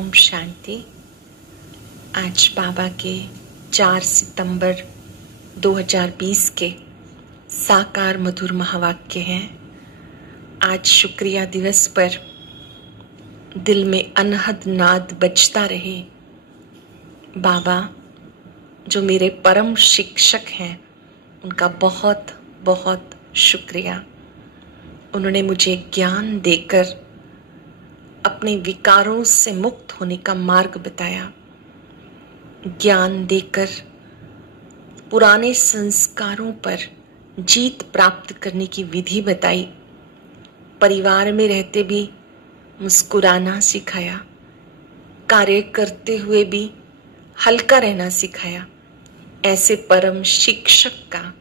ओम शांति। आज बाबा के 4 सितंबर 2020 के साकार मधुर महावाक्य हैं। आज शुक्रिया दिवस पर दिल में अनहद नाद बजता रहे। बाबा जो मेरे परम शिक्षक हैं, उनका बहुत बहुत शुक्रिया। उन्होंने मुझे ज्ञान देकर अपने विकारों से मुक्त होने का मार्ग बताया, ज्ञान देकर पुराने संस्कारों पर जीत प्राप्त करने की विधि बताई, परिवार में रहते भी मुस्कुराना सिखाया, कार्य करते हुए भी हल्का रहना सिखाया। ऐसे परम शिक्षक का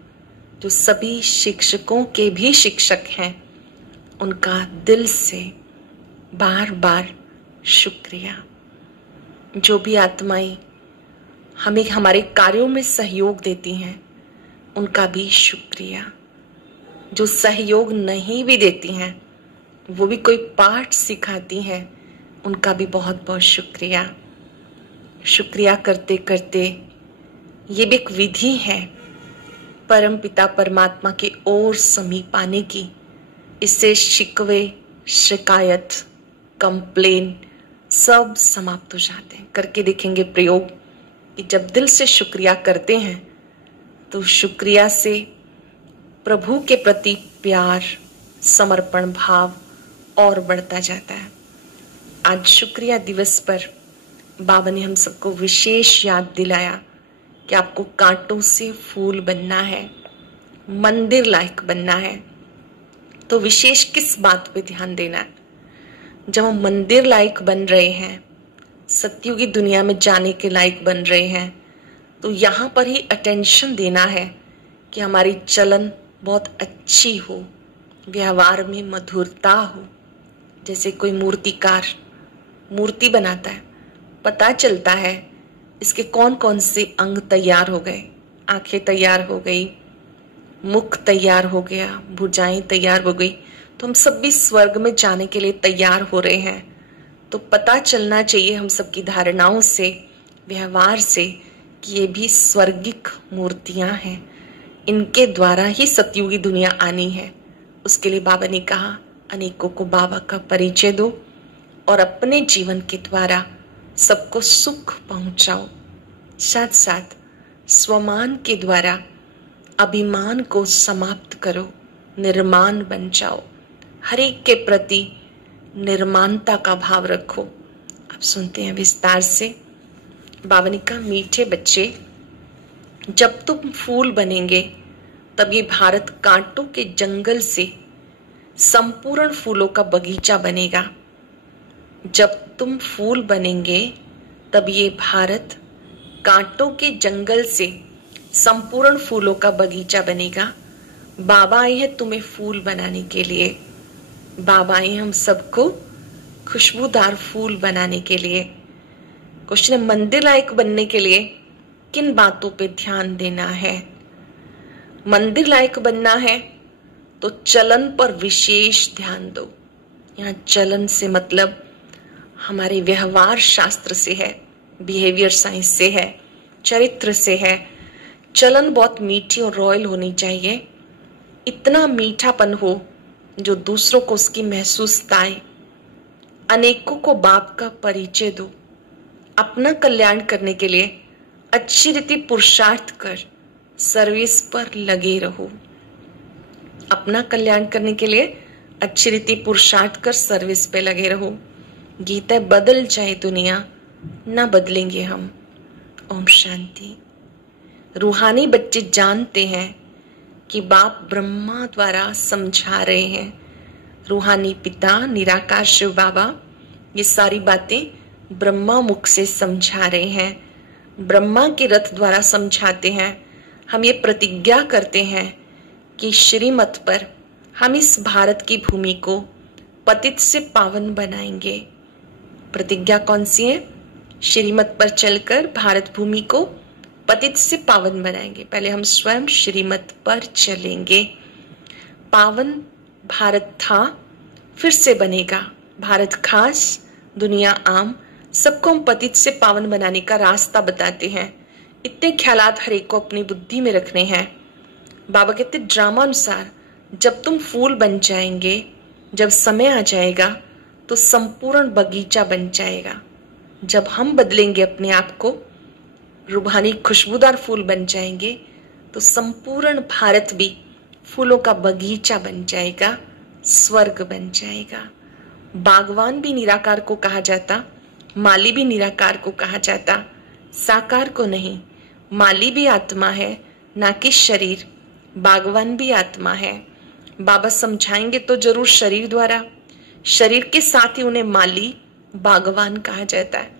जो सभी शिक्षकों के भी शिक्षक हैं, उनका दिल से बार बार शुक्रिया। जो भी आत्माएं हमें हमारे कार्यों में सहयोग देती हैं, उनका भी शुक्रिया। जो सहयोग नहीं भी देती हैं, वो भी कोई पाठ सिखाती हैं, उनका भी बहुत बहुत शुक्रिया। शुक्रिया करते करते ये भी एक विधि है परम पिता परमात्मा की ओर समीप आने की। इससे शिकवे, शिकायत, कंप्लेन सब समाप्त हो जाते हैं। करके देखेंगे प्रयोग कि जब दिल से शुक्रिया करते हैं तो शुक्रिया से प्रभु के प्रति प्यार, समर्पण भाव और बढ़ता जाता है। आज शुक्रिया दिवस पर बाबा ने हम सबको विशेष याद दिलाया कि आपको कांटों से फूल बनना है, मंदिर लायक बनना है। तो विशेष किस बात पे ध्यान देना है? जब हम मंदिर लायक बन रहे हैं, सत्युगी दुनिया में जाने के लायक बन रहे हैं, तो यहाँ पर ही अटेंशन देना है कि हमारी चलन बहुत अच्छी हो, व्यवहार में मधुरता हो। जैसे कोई मूर्तिकार मूर्ति बनाता है, पता चलता है इसके कौन कौन से अंग तैयार हो गए। आंखें तैयार हो गई, मुख तैयार हो गया, भुजाएं तैयार हो गई। तो हम सब भी स्वर्ग में जाने के लिए तैयार हो रहे हैं। तो पता चलना चाहिए हम सबकी धारणाओं से, व्यवहार से, कि ये भी स्वर्गिक मूर्तियां हैं, इनके द्वारा ही सतयुगी दुनिया आनी है। उसके लिए बाबा ने कहा, अनेकों को बाबा का परिचय दो और अपने जीवन के द्वारा सबको सुख पहुंचाओ। साथ साथ स्वमान के द्वारा अभिमान को समाप्त करो, निर्माण बन जाओ। हर एक के प्रति निर्माणता का भाव रखो। अब सुनते हैं विस्तार से। बाबा ने कहा, मीठे बच्चे, जब तुम फूल बनेंगे तब ये भारत कांटों के जंगल से संपूर्ण फूलों का बगीचा बनेगा। जब तुम फूल बनेंगे तब ये भारत कांटों के जंगल से संपूर्ण फूलों का बगीचा बनेगा। बाबा आए हैं तुम्हें फूल बनाने के लिए। बाबा आए हम सबको खुशबूदार फूल बनाने के लिए। क्वेश्चन है, मंदिर लायक बनने के लिए किन बातों पे ध्यान देना है? मंदिर लायक बनना है तो चलन पर विशेष ध्यान दो। यहाँ चलन से मतलब हमारे व्यवहार शास्त्र से है, बिहेवियर साइंस से है, चरित्र से है। चलन बहुत मीठी और रॉयल होनी चाहिए। इतना मीठापन हो जो दूसरों को उसकी महसूसता आए। अनेकों को बाप का परिचय दो। अपना कल्याण करने के लिए अच्छी रीति पुरुषार्थ कर सर्विस पर लगे रहो। अपना कल्याण करने के लिए अच्छी रीति पुरुषार्थ कर सर्विस पे लगे रहो। गीता, बदल जाए दुनिया, ना बदलेंगे हम। ओम शांति। रूहानी बच्चे जानते हैं कि बाप ब्रह्मा द्वारा समझा रहे हैं। रूहानी पिता निराकार शिव बाबा ये सारी बातें ब्रह्मा मुख से समझा रहे हैं, ब्रह्मा के रथ द्वारा समझाते हैं। हम ये प्रतिज्ञा करते हैं कि श्रीमत पर हम इस भारत की भूमि को पतित से पावन बनाएंगे। प्रतिज्ञा कौन सी है? श्रीमत पर चलकर भारत भूमि को पतित से पावन बनाएंगे। पहले हम स्वयं श्रीमत पर चलेंगे। पावन भारत था, फिर से बनेगा। भारत खास, दुनिया आम, सबको हम पतित से पावन बनाने का रास्ता बताते हैं। इतने ख्यालात हर एक को अपनी बुद्धि में रखने हैं। बाबा कहते ड्रामा अनुसार जब तुम फूल बन जाएंगे, जब समय आ जाएगा तो संपूर्ण बगीचा बन जाएगा। जब हम बदलेंगे अपने आप को, रूहानी खुशबूदार फूल बन जाएंगे तो संपूर्ण भारत भी फूलों का बगीचा बन जाएगा, स्वर्ग बन जाएगा। बागवान भी निराकार को कहा जाता, माली भी निराकार को कहा जाता, साकार को नहीं। माली भी आत्मा है, ना कि शरीर। बागवान भी आत्मा है। बाबा समझाएंगे तो जरूर शरीर द्वारा, शरीर के साथ ही उन्हें माली बागवान कहा जाता है।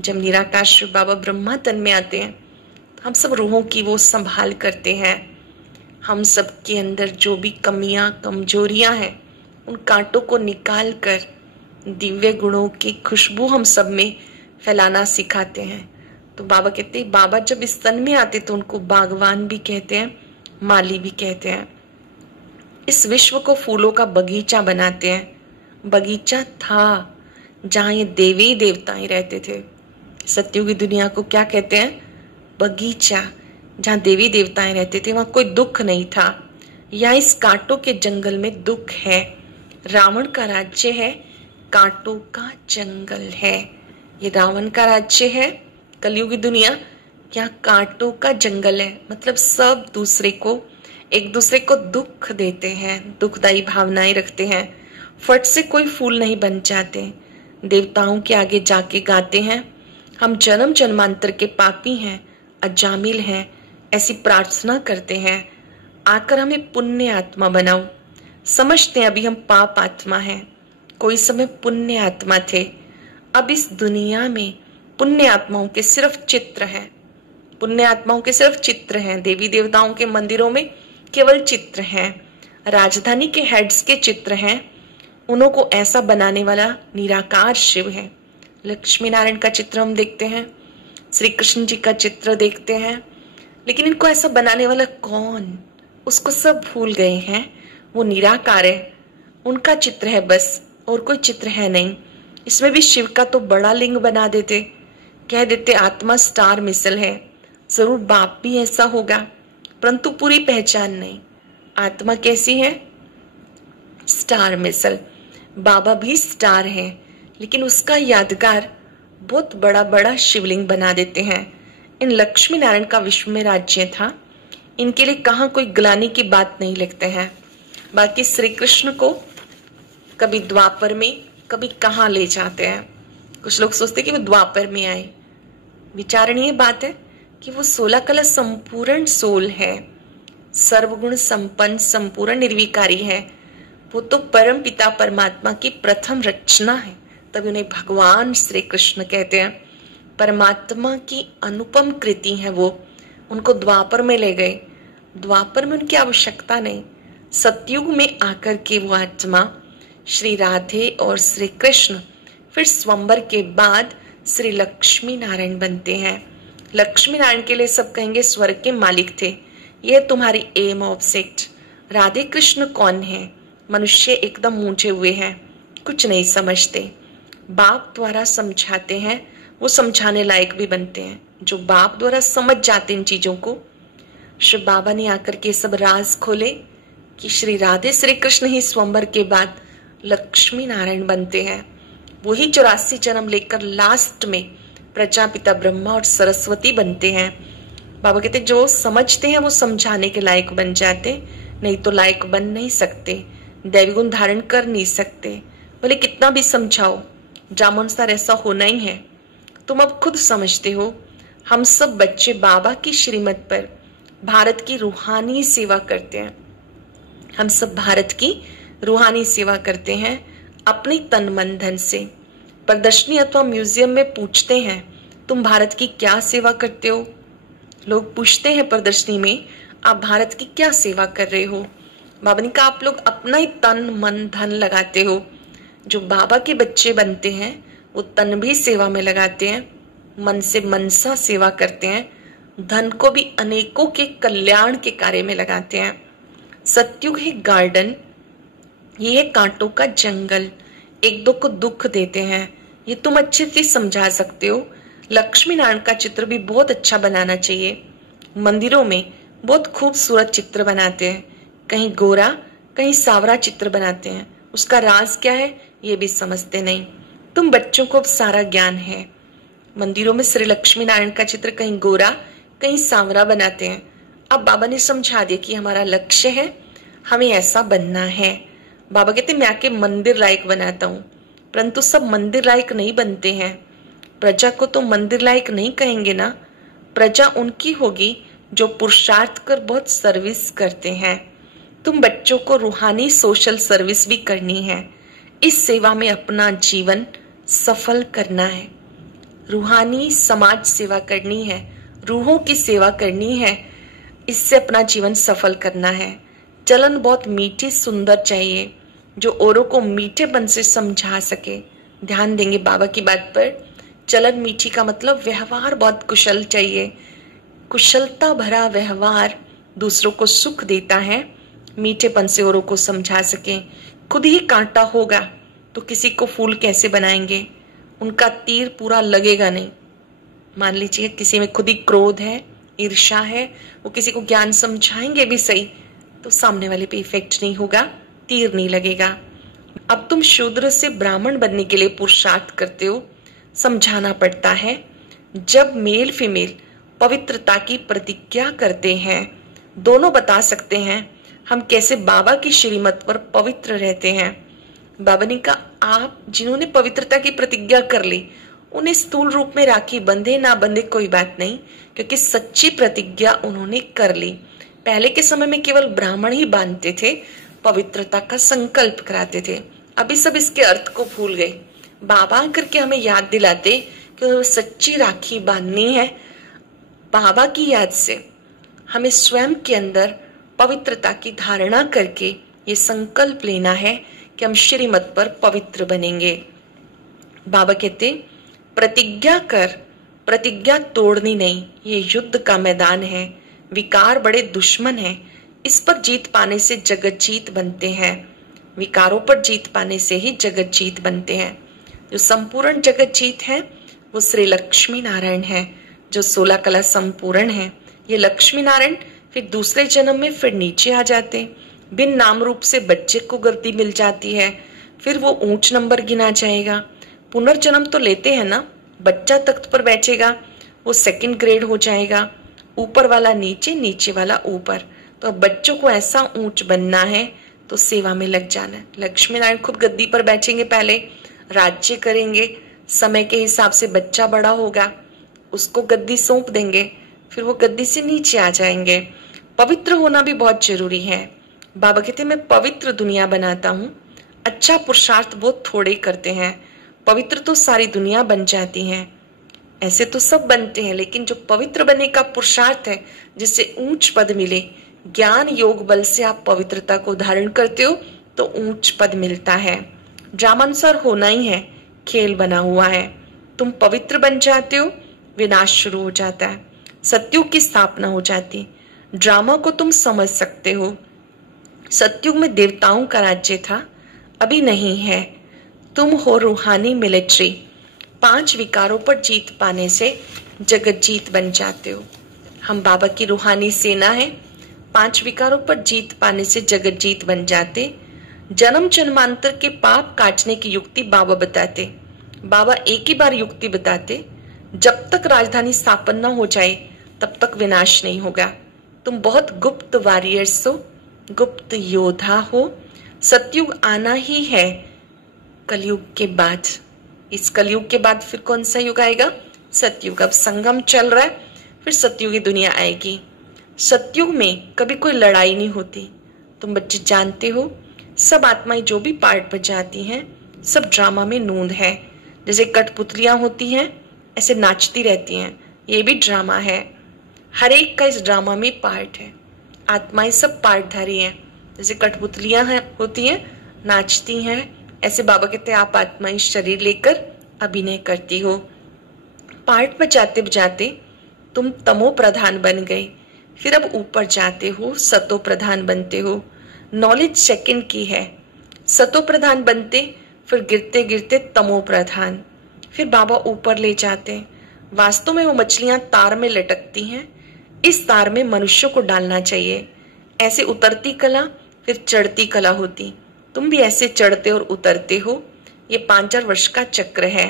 जब निराकार शिव बाबा ब्रह्मा तन में आते हैं तो हम सब रूहों की वो संभाल करते हैं। हम सब के अंदर जो भी कमियां कमजोरियां हैं उन कांटों को निकाल कर दिव्य गुणों की खुशबू हम सब में फैलाना सिखाते हैं। तो बाबा कहते हैं बाबा जब इस तन में आते तो उनको बागवान भी कहते हैं, माली भी कहते हैं। इस विश्व को फूलों का बगीचा बनाते हैं। बगीचा था जहां ये देवी देवताएं रहते थे। सत्युग की दुनिया को क्या कहते हैं? बगीचा। जहां देवी देवताएं रहते थे वहां कोई दुख नहीं था। यहाँ इस कांटों के जंगल में दुख है। रावण का राज्य है, कांटों का जंगल है। ये रावण का राज्य है, कलयुगी दुनिया, यहाँ कांटों का जंगल है। मतलब सब एक दूसरे को दुख देते हैं, दुखदायी भावनाएं रखते हैं। फट से कोई फूल नहीं बन जाते। देवताओं के आगे जाके गाते हैं हम जन्म जन्मांतर के पापी हैं, अजामिल हैं, ऐसी प्रार्थना करते हैं आकर हमें पुण्य आत्मा बनाओ। समझते हैं अभी हम पाप आत्मा हैं, कोई समय पुण्य आत्मा थे। अब इस दुनिया में पुण्य आत्माओं के सिर्फ चित्र हैं। पुण्य आत्माओं के सिर्फ चित्र हैं। देवी देवताओं के मंदिरों में केवल चित्र हैं। राजधानी के हेड्स के चित्र हैं। उन्हों को ऐसा बनाने वाला निराकार शिव है। लक्ष्मी नारायण का चित्र हम देखते हैं, श्री कृष्ण जी का चित्र देखते हैं, लेकिन इनको ऐसा बनाने वाला कौन? उसको सब भूल गए हैं। वो निराकार है, उनका चित्र है बस, और कोई चित्र है नहीं। इसमें भी शिव का तो बड़ा लिंग बना देते, कह देते आत्मा स्टार मिसल है। जरूर बाप भी ऐसा होगा, परंतु पूरी पहचान नहीं। आत्मा कैसी है? स्टार मिसल। बाबा भी स्टार है, लेकिन उसका यादगार बहुत बड़ा बड़ा शिवलिंग बना देते हैं। इन लक्ष्मी नारायण का विश्व में राज्य था, इनके लिए कहाँ कोई ग्लानि की बात नहीं लिखते हैं। बाकी श्री कृष्ण को कभी द्वापर में, कभी कहाँ ले जाते हैं। कुछ लोग सोचते कि वो द्वापर में आए। विचारणीय बात है कि वो 16 कला संपूर्ण सोल है, सर्वगुण संपन्न संपूर्ण निर्विकारी है। वो तो परम पिता परमात्मा की प्रथम रचना है, तभी उन्हें भगवान श्री कृष्ण कहते हैं। परमात्मा की अनुपम कृति है वो। उनको द्वापर में ले गए, द्वापर में उनकी आवश्यकता नहीं। सतयुग में आकर के वो आत्मा श्री राधे और श्री कृष्ण, फिर स्वयंवर के बाद श्री लक्ष्मी नारायण बनते हैं। लक्ष्मी नारायण के लिए सब कहेंगे स्वर्ग के मालिक थे। यह तुम्हारी एम ऑब्जेक्ट। राधे कृष्ण कौन है? मनुष्य एकदम मूंझे हुए हैं, कुछ नहीं समझते। बाप द्वारा समझाते हैं, वो समझाने लायक भी बनते हैं। जो बाप द्वारा समझ जाते इन चीजों को, शिव बाबा ने आकर के सब राज खोले कि श्री राधे श्री कृष्ण ही स्वयंवर के बाद लक्ष्मी नारायण बनते हैं। वही 84 जन्म लेकर लास्ट में प्रजापिता ब्रह्मा और सरस्वती बनते हैं। बाबा कहते जो समझते हैं वो समझाने के लायक बन जाते, नहीं तो लायक बन नहीं सकते, दैवी गुण धारण कर नहीं सकते। भले कितना भी समझाओ, जामुनसार ऐसा होना ही है। तुम अब खुद समझते हो, हम सब बच्चे बाबा की श्रीमत पर भारत की रूहानी सेवा करते हैं। हम सब भारत की रूहानी सेवा करते हैं अपनी तन मन धन से। प्रदर्शनी अथवा म्यूजियम में पूछते हैं तुम भारत की क्या सेवा करते हो? लोग पूछते हैं प्रदर्शनी में आप भारत की क्या सेवा कर रहे हो? बाबा ने कहा आप लोग अपना ही तन मन धन लगाते हो। जो बाबा के बच्चे बनते हैं वो तन भी सेवा में लगाते हैं, मन से मनसा सेवा करते हैं, धन को भी अनेकों के कल्याण के कार्य में लगाते हैं। सतयुग है गार्डन, ये है कांटों का जंगल। एक दो को दुख देते हैं, ये तुम अच्छे से समझा सकते हो। लक्ष्मी नारायण का चित्र भी बहुत अच्छा बनाना चाहिए। मंदिरों में बहुत खूबसूरत चित्र बनाते हैं, कहीं गोरा कहीं सावरा चित्र बनाते हैं। उसका राज क्या है ये भी समझते नहीं। तुम बच्चों को अब सारा ज्ञान है। मंदिरों में श्री लक्ष्मी नारायण का चित्र कहीं गोरा कहीं सांवरा बनाते हैं। अब बाबा ने समझा दिया कि हमारा लक्ष्य है, हमें ऐसा बनना है। बाबा कहते मैं आके मंदिर लायक बनाता हूँ, परंतु सब मंदिर लायक नहीं बनते हैं। प्रजा को तो मंदिर लायक नहीं कहेंगे ना। प्रजा उनकी होगी जो पुरुषार्थ कर बहुत सर्विस करते हैं। तुम बच्चों को रूहानी सोशल सर्विस भी करनी है। इस सेवा में अपना जीवन सफल करना है। रूहानी समाज सेवा करनी है, रूहों की सेवा करनी है। इससे अपना जीवन सफल करना है। चलन बहुत मीठे सुंदर चाहिए, जो औरों को मीठेपन से समझा सके। ध्यान देंगे बाबा की बात पर। चलन मीठी का मतलब व्यवहार बहुत कुशल चाहिए। कुशलता भरा व्यवहार दूसरों को सुख देता है। मीठेपन से औरों को समझा सके। खुद ही कांटा होगा तो किसी को फूल कैसे बनाएंगे? उनका तीर पूरा लगेगा नहीं। मान लीजिए किसी में खुद ही क्रोध है, ईर्ष्या है, वो किसी को ज्ञान समझाएंगे भी सही तो सामने वाले पे इफेक्ट नहीं होगा, तीर नहीं लगेगा। अब तुम शूद्र से ब्राह्मण बनने के लिए पुरुषार्थ करते हो, समझाना पड़ता है। जब मेल फीमेल पवित्रता की प्रतिज्ञा करते हैं, दोनों बता सकते हैं हम कैसे बाबा की श्रीमत पर पवित्र रहते हैं। बाबा ने कहा आप जिन्होंने पवित्रता की प्रतिज्ञा कर ली उन्हें स्थूल रूप में राखी बंधे ना बंधे कोई बात नहीं, क्योंकि सच्ची प्रतिज्ञा उन्होंने कर ली। पहले के समय में केवल ब्राह्मण ही बांधते थे, पवित्रता का संकल्प कराते थे। अभी सब इसके अर्थ को भूल गए। बाबा करके हमें याद दिलाते कि सच्ची राखी बांधनी है। बाबा की याद से हमें स्वयं के अंदर पवित्रता की धारणा करके ये संकल्प लेना है कि हम श्रीमत पर पवित्र बनेंगे। बाबा कहते प्रतिज्ञा कर, प्रतिज्ञा तोड़नी नहीं। ये युद्ध का मैदान है। विकार बड़े दुश्मन हैं। इस पर जीत पाने से जगत जीत बनते हैं। विकारों पर जीत पाने से ही जगत जीत बनते हैं। जो संपूर्ण जगत जीत है वो श्री लक्ष्मी नारायण है, जो 16 कला संपूर्ण है। ये लक्ष्मी नारायण फिर दूसरे जन्म में फिर नीचे आ जाते। बिन नाम रूप से बच्चे को गलती मिल जाती है, फिर वो ऊंच नंबर गिना जाएगा। पुनर्जन्म तो लेते हैं ना। बच्चा तख्त पर बैठेगा, वो सेकंड ग्रेड हो जाएगा। ऊपर वाला नीचे, नीचे वाला ऊपर। तो अब बच्चों को ऐसा ऊंच बनना है तो सेवा में लग जाना है। लक्ष्मी नारायण खुद गद्दी पर बैठेंगे, पहले राज्य करेंगे। समय के हिसाब से बच्चा बड़ा होगा, उसको गद्दी सौंप देंगे, फिर वो गद्दी से नीचे आ जाएंगे। पवित्र होना भी बहुत जरूरी है। बाबा कहते मैं पवित्र दुनिया बनाता हूँ। अच्छा पुरुषार्थ बहुत थोड़े करते हैं, पवित्र तो सारी दुनिया बन जाती है। ऐसे तो सब बनते हैं, लेकिन जो पवित्र बनने का पुरुषार्थ है, जिससे ऊंच पद मिले, ज्ञान योग बल से आप पवित्रता को धारण करते हो तो ऊंच पद मिलता है। ड्रामानुसार होना ही है, खेल बना हुआ है। तुम पवित्र बन जाते हो, विनाश शुरू हो जाता है, सतयुग की स्थापना हो जाती। ड्रामा को तुम समझ सकते हो। सतयुग में देवताओं का राज्य था, अभी नहीं है। तुम हो रूहानी मिलिट्री। 5 विकारों पर जीत पाने से जगत जीत बन जाते हो। हम बाबा की रूहानी सेना है। 5 विकारों पर जीत पाने से जगत जीत बन जाते। जन्म जन्मांतर के पाप काटने की युक्ति बाबा बताते। बाबा एक ही बार युक्ति बताते, जब तक राजधानी स्थापन न हो जाए तब तक विनाश नहीं होगा। तुम बहुत गुप्त वॉरियर्स हो, गुप्त योद्धा हो। सतयुग आना ही है कलयुग के बाद। इस कलयुग के बाद फिर कौन सा युग आएगा? सतयुग। अब संगम चल रहा है, फिर सतयुगी दुनिया आएगी। सतयुग में कभी कोई लड़ाई नहीं होती। तुम बच्चे जानते हो, सब आत्माएं जो भी पार्ट पर जाती हैं सब ड्रामा में नूंद है। जैसे कठपुतलियां होती हैं ऐसे नाचती रहती हैं, ये भी ड्रामा है। हर एक का इस ड्रामा में पार्ट है। आत्माएं सब पार्टधारी हैं। जैसे कठपुतलियां होती हैं, नाचती हैं, ऐसे बाबा कहते हैं आप आत्माएं शरीर लेकर अभिनय करती हो। पार्ट पर जाते जाते तुम तमो प्रधान बन गए, फिर अब ऊपर जाते हो, सतो प्रधान बनते हो। नॉलेज सेकंड की है। सतो प्रधान बनते, फिर गिरते गिरते तमो प्रधान। फिर बाबा ऊपर ले जाते हैं। वास्तव में वो मछलियां तार में लटकती हैं। इस तार में मनुष्यों को डालना चाहिए। ऐसे उतरती कला फिर चढ़ती कला होती। तुम भी ऐसे चढ़ते और उतरते हो। ये 5,000 वर्ष का चक्र है।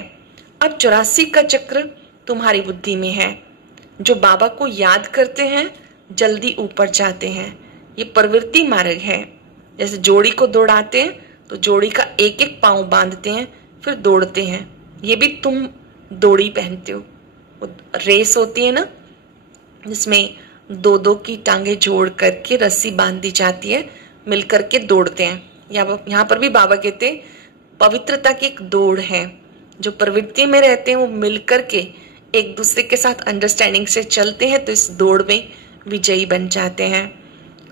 अब 84 का चक्र तुम्हारी बुद्धि में है। जो बाबा को याद करते हैं जल्दी ऊपर जाते हैं। ये प्रवृत्ति मार्ग है। जैसे जोड़ी को दौड़ाते हैं तो जोड़ी का एक एक पांव बांधते हैं फिर दौड़ते हैं। ये भी तुम दौड़ी पहनते हो। वो रेस होती है ना, जिसमें दो दो की टांगे जोड़ करके रस्सी बांध दी जाती है, मिल करके दौड़ते हैं। यहाँ पर भी बाबा कहते हैं पवित्रता की एक दौड़ है। जो प्रवृत्ति में रहते हैं वो मिल करके एक दूसरे के साथ अंडरस्टैंडिंग से चलते हैं तो इस दौड़ में विजयी बन जाते हैं।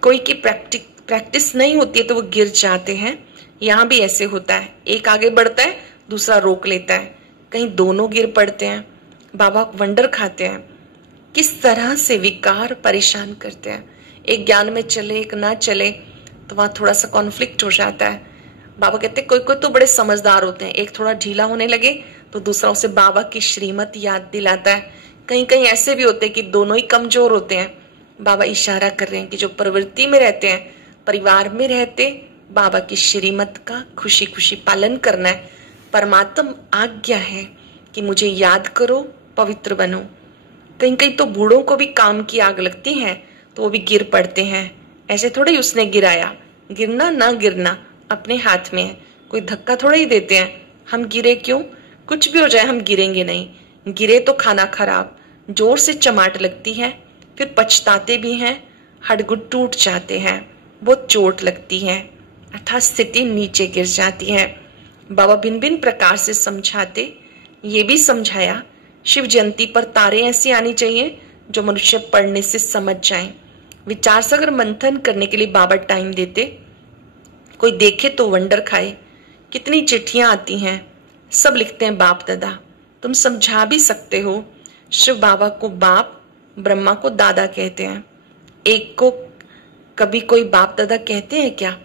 कोई की प्रैक्टिस नहीं होती है तो वो गिर जाते हैं। यहाँ भी ऐसे होता है, एक आगे बढ़ता है दूसरा रोक लेता है, कहीं दोनों गिर पड़ते हैं। बाबा वंडर खाते हैं किस तरह से विकार परेशान करते हैं। एक ज्ञान में चले एक ना चले तो वहां थोड़ा सा कॉन्फ्लिक्ट हो जाता है। बाबा कहते हैं कोई कोई तो बड़े समझदार होते हैं, एक थोड़ा ढीला होने लगे तो दूसरा उसे बाबा की श्रीमत याद दिलाता है। कहीं कहीं ऐसे भी होते हैं कि दोनों ही कमजोर होते हैं। बाबा इशारा कर रहे हैं कि जो प्रवृत्ति में रहते हैं, परिवार में रहते, बाबा की श्रीमत का खुशी खुशी पालन करना है। परमात्मा आज्ञा है कि मुझे याद करो, पवित्र बनो। कहीं कहीं तो बूढ़ों को भी काम की आग लगती है तो वो भी गिर पड़ते हैं। ऐसे थोड़ा ही उसने गिराया, गिरना ना गिरना अपने हाथ में है। कोई धक्का थोड़ा ही देते हैं, हम गिरे क्यों, कुछ भी हो जाए हम गिरेंगे नहीं। गिरे तो खाना खराब, जोर से चमाट लगती है, फिर पछताते भी हैं, हड्डगुड टूट जाते हैं, बहुत चोट लगती है, अर्थात स्थिति नीचे गिर जाती है। बाबा भिन्न भिन्न प्रकार से समझाते, ये भी समझाया शिव जयंती पर तारे ऐसी आनी चाहिए जो मनुष्य पढ़ने से समझ जाए। विचार सागर मंथन करने के लिए बाबा टाइम देते। कोई देखे तो वंडर खाए। कितनी चिट्ठियां आती हैं, सब लिखते हैं बाप दादा। तुम समझा भी सकते हो। शिव बाबा को बाप, ब्रह्मा को दादा कहते हैं। एक को कभी कोई बाप दादा कहते हैं क्या?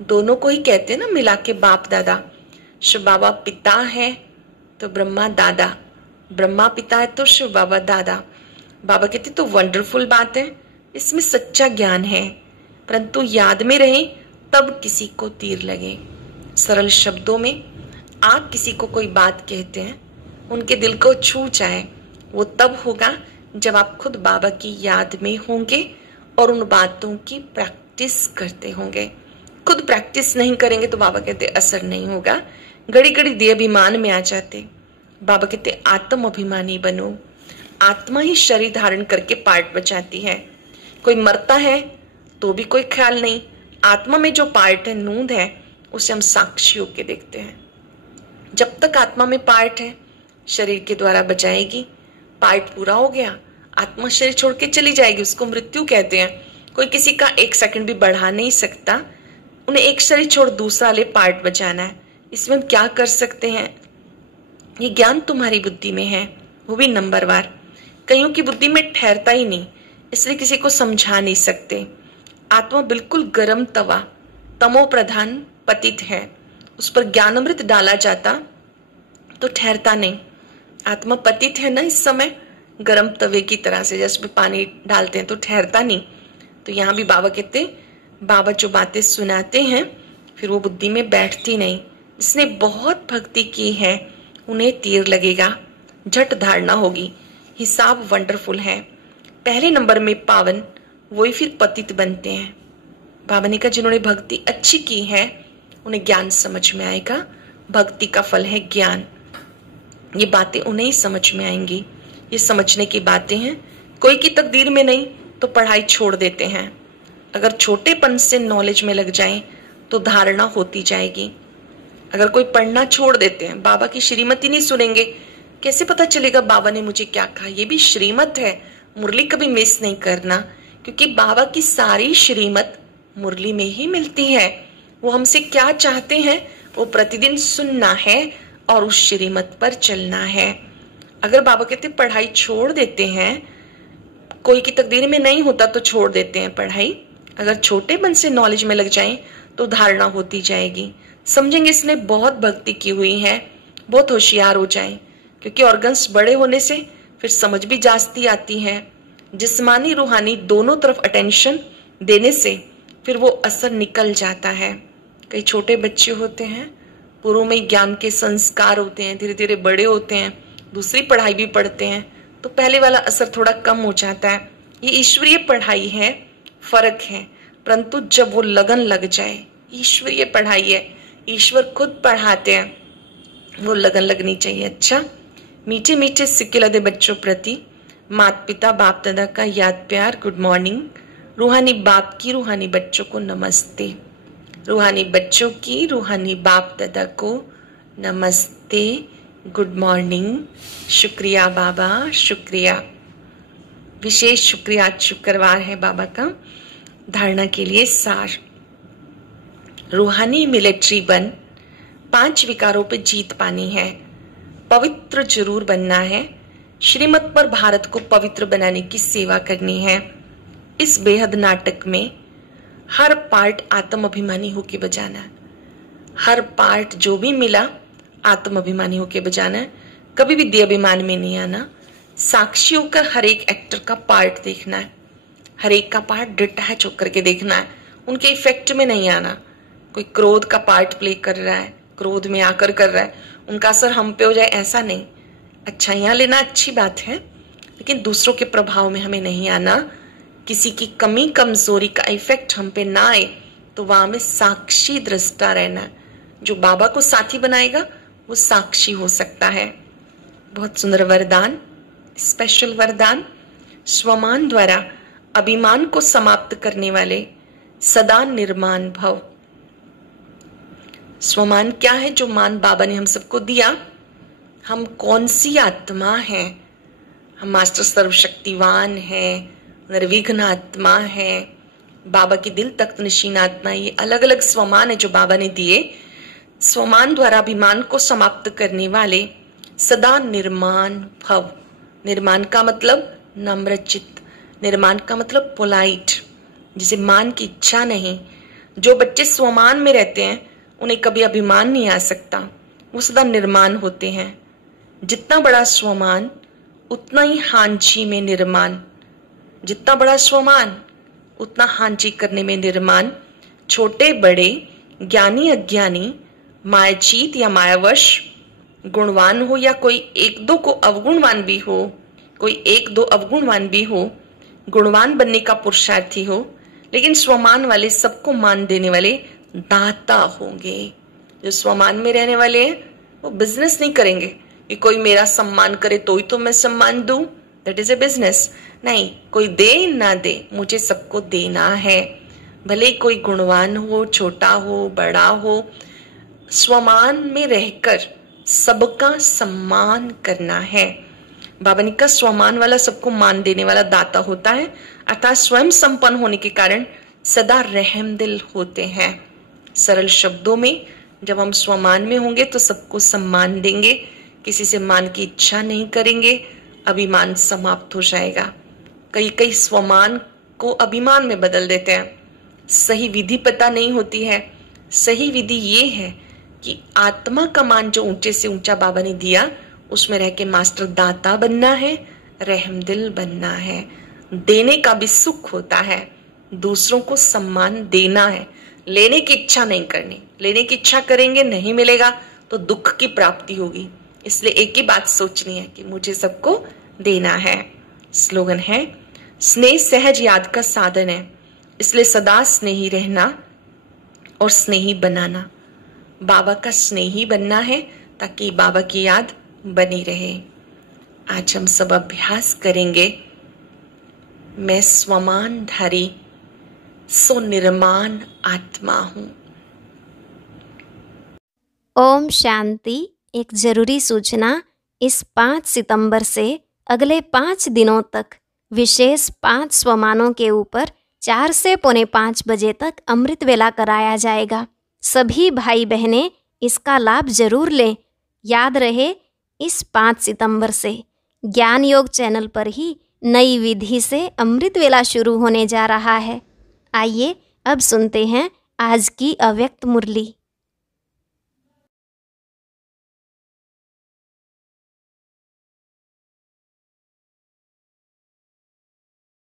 दोनों को ही कहते हैं ना, मिला के बाप दादा। शिव बाबा पिता है तो ब्रह्मा दादा, ब्रह्मा पिता है तो शिव बाबा दादा। बाबा कहते तो वंडरफुल बात है, इसमें सच्चा ज्ञान है, परंतु याद में रहे तब किसी को तीर लगे। सरल शब्दों में आप किसी को कोई बात कहते हैं, उनके दिल को छू जाए, वो तब होगा जब आप खुद बाबा की याद में होंगे और उन बातों की प्रैक्टिस करते होंगे। खुद प्रैक्टिस नहीं करेंगे तो बाबा कहते असर नहीं होगा। घड़ी घड़ी देह अभिमान में आ जाते। बाबा कहते आत्म अभिमानी बनो। आत्मा ही शरीर धारण करके पार्ट बचाती है। कोई मरता है तो भी कोई ख्याल नहीं। आत्मा में जो पार्ट है, नूंद है, उसे हम साक्षी होके देखते हैं। जब तक आत्मा में पार्ट है, शरीर के द्वारा बचाएगी। पार्ट पूरा हो गया, आत्मा शरीर छोड़ के चली जाएगी, उसको मृत्यु कहते हैं। कोई किसी का 1 सेकंड भी बढ़ा नहीं सकता। उन्हें एक शरीर छोड़ दूसरा ले पार्ट बचाना है। इसमें हम क्या कर सकते हैं? ये ज्ञान तुम्हारी बुद्धि में है, वो भी नंबरवार। कईयों की बुद्धि में ठहरता ही नहीं, इसलिए किसी को समझा नहीं सकते। आत्मा बिल्कुल गर्म तवा, तमो प्रधान पतित है। उस पर ज्ञानामृत डाला जाता तो ठहरता नहीं। आत्मा पतित है ना इस समय, गर्म तवे की तरह से, जैसे पानी डालते हैं तो ठहरता नहीं। तो यहाँ भी बाबा कहते, बाबा जो बातें सुनाते हैं फिर वो बुद्धि में बैठती नहीं। इसने बहुत भक्ति की है, उन्हें तीर लगेगा, झट धारणा होगी। हिसाब वंडरफुल है। पहले नंबर में पावन, वही फिर पतित बनते हैं। बाबा ने कहा जिन्होंने भक्ति अच्छी की है उन्हें ज्ञान समझ में आएगा। भक्ति का फल है ज्ञान। ये बातें उन्हें ही समझ में आएंगी। ये समझने की बातें हैं। कोई की तकदीर में नहीं तो पढ़ाई छोड़ देते हैं। अगर छोटेपन से नॉलेज में लग जाएं तो धारणा होती जाएगी। अगर कोई पढ़ना छोड़ देते हैं, बाबा की श्रीमत ही नहीं सुनेंगे, कैसे पता चलेगा बाबा ने मुझे क्या कहा? ये भी श्रीमत है, मुरली कभी मिस नहीं करना, क्योंकि बाबा की सारी श्रीमत मुरली में ही मिलती है। वो हमसे क्या चाहते हैं वो प्रतिदिन सुनना है और उस श्रीमत पर चलना है। अगर बाबा कहते पढ़ाई छोड़ देते हैं, कोई की तकदीर में नहीं होता तो छोड़ देते हैं पढ़ाई। अगर छोटे मन से नॉलेज में लग जाएं तो धारणा होती जाएगी। समझेंगे इसने बहुत भक्ति की हुई है, बहुत होशियार हो जाए। क्योंकि ऑर्गन्स बड़े होने से फिर समझ भी जास्ती आती है। जिस्मानी रूहानी दोनों तरफ अटेंशन देने से फिर वो असर निकल जाता है। कई छोटे बच्चे होते हैं, पूर्व में ज्ञान के संस्कार होते हैं, धीरे धीरे बड़े होते हैं, दूसरी पढ़ाई भी पढ़ते हैं, तो पहले वाला असर थोड़ा कम हो जाता है। ये ईश्वरीय पढ़ाई है, फर्क है। परंतु जब वो लगन लग जाए, ईश्वरीय पढ़ाई है, ईश्वर खुद पढ़ाते हैं, वो लगन लगनी चाहिए। अच्छा, मीठे मीठे सिक्के लदे बच्चों प्रति माता पिता बाप दादा का याद प्यार, गुड मॉर्निंग। रूहानी बाप की रूहानी बच्चों को नमस्ते। रूहानी बच्चों की रूहानी बाप दादा को नमस्ते, गुड मॉर्निंग। शुक्रिया बाबा, शुक्रिया, विशेष शुक्रिया। आज शुक्रवार है बाबा का। धारणा के लिए सार, रूहानी मिलिट्री बन 5 विकारों पे जीत पानी है। पवित्र जरूर बनना है। श्रीमत पर भारत को पवित्र बनाने की सेवा करनी है। इस बेहद नाटक में हर पार्ट आत्म अभिमानी होके बजाना है। हर पार्ट जो भी मिला आत्म अभिमानी होके बजाना है। कभी भी देह अभिमान में नहीं आना। साक्षी होकर हर एक एक्टर का पार्ट देखना है। हर एक का पार्ट डिटैच होकर के देखना है। उनके इफेक्ट में नहीं आना। कोई क्रोध का पार्ट प्ले कर रहा है, क्रोध में आकर कर रहा है, उनका असर हम पे हो जाए, ऐसा नहीं। अच्छाइयाँ लेना अच्छी बात है, लेकिन दूसरों के प्रभाव में हमें नहीं आना। किसी की कमी कमजोरी का इफेक्ट हम पे ना आए, तो वहां में साक्षी दृष्टा रहना। जो बाबा को साथी बनाएगा वो साक्षी हो सकता है। बहुत सुंदर वरदान, स्पेशल वरदान। स्वमान द्वारा अभिमान को समाप्त करने वाले सदा निर्माण भव। स्वमान क्या है? जो मान बाबा ने हम सबको दिया। हम कौन सी आत्मा है? हम मास्टर सर्वशक्तिवान है, निर्विघ्न आत्मा है, बाबा की दिल तख्त नशीन आत्मा। ये अलग अलग स्वमान है जो बाबा ने दिए। स्वमान द्वारा अभिमान को समाप्त करने वाले सदा निर्माण भव। निर्माण का मतलब नम्रचित्त, निर्माण का मतलब पोलाइट, जिसे मान की इच्छा नहीं। जो बच्चे स्वमान में रहते हैं उन्हें कभी अभिमान नहीं आ सकता, वो सदा निर्माण होते हैं। जितना बड़ा स्वमान उतना ही हांची में निर्माण। जितना बड़ा स्वमान उतना हांची करने में निर्माण। छोटे बड़े, ज्ञानी अज्ञानी, मायाचीत या मायावश, गुणवान हो या कोई 1-2 को अवगुणवान भी हो, कोई 1-2 अवगुणवान भी हो, गुणवान बनने का पुरुषार्थी हो, लेकिन स्वमान वाले सबको मान देने वाले दाता होंगे। जो स्वमान में रहने वाले हैं वो बिजनेस नहीं करेंगे कि कोई मेरा सम्मान करे तो ही तो मैं सम्मान दूं, दैट इज ए बिजनेस। नहीं, कोई दे ना दे, मुझे सबको देना है। भले कोई गुणवान हो, छोटा हो, बड़ा हो, स्वमान में रहकर सबका सम्मान करना है। बाबा ने कहा स्वमान वाला सबको मान देने वाला दाता होता है, अर्थात स्वयं संपन्न होने के कारण सदा रहमदिल होते हैं। सरल शब्दों में, जब हम स्वमान में होंगे तो सबको सम्मान देंगे, किसी से मान की इच्छा नहीं करेंगे, अभिमान समाप्त हो जाएगा। कई स्वमान को अभिमान में बदल देते हैं। सही विधि पता नहीं होती है। सही विधि ये है कि आत्मा का मान जो ऊंचे से ऊंचा बाबा ने दिया, उसमें रह के मास्टर दाता बनना है, रहमदिल बनना है। देने का भी सुख होता है, दूसरों को सम्मान देना है, लेने की इच्छा नहीं करनी। लेने की इच्छा करेंगे, नहीं मिलेगा तो दुख की प्राप्ति होगी। इसलिए एक ही बात सोचनी है कि मुझे सबको देना है। स्लोगन है, स्नेह सहज याद का साधन है, इसलिए सदा स्नेही रहना और स्नेही बनाना। बाबा का स्नेही बनना है ताकि बाबा की याद बनी रहे। आज हम सब अभ्यास करेंगे, मैं स्वमानधारी सो निर्माण आत्मा हूं। ओम शांति। एक जरूरी सूचना, इस 5 सितंबर से अगले 5 दिनों तक विशेष 5 स्वमानों के ऊपर 4 से 4:45 बजे तक अमृत वेला कराया जाएगा। सभी भाई बहनें इसका लाभ जरूर लें। याद रहे, इस 5 सितंबर से ज्ञान योग चैनल पर ही नई विधि से अमृत वेला शुरू होने जा रहा है। आइए अब सुनते हैं आज की अव्यक्त मुरली।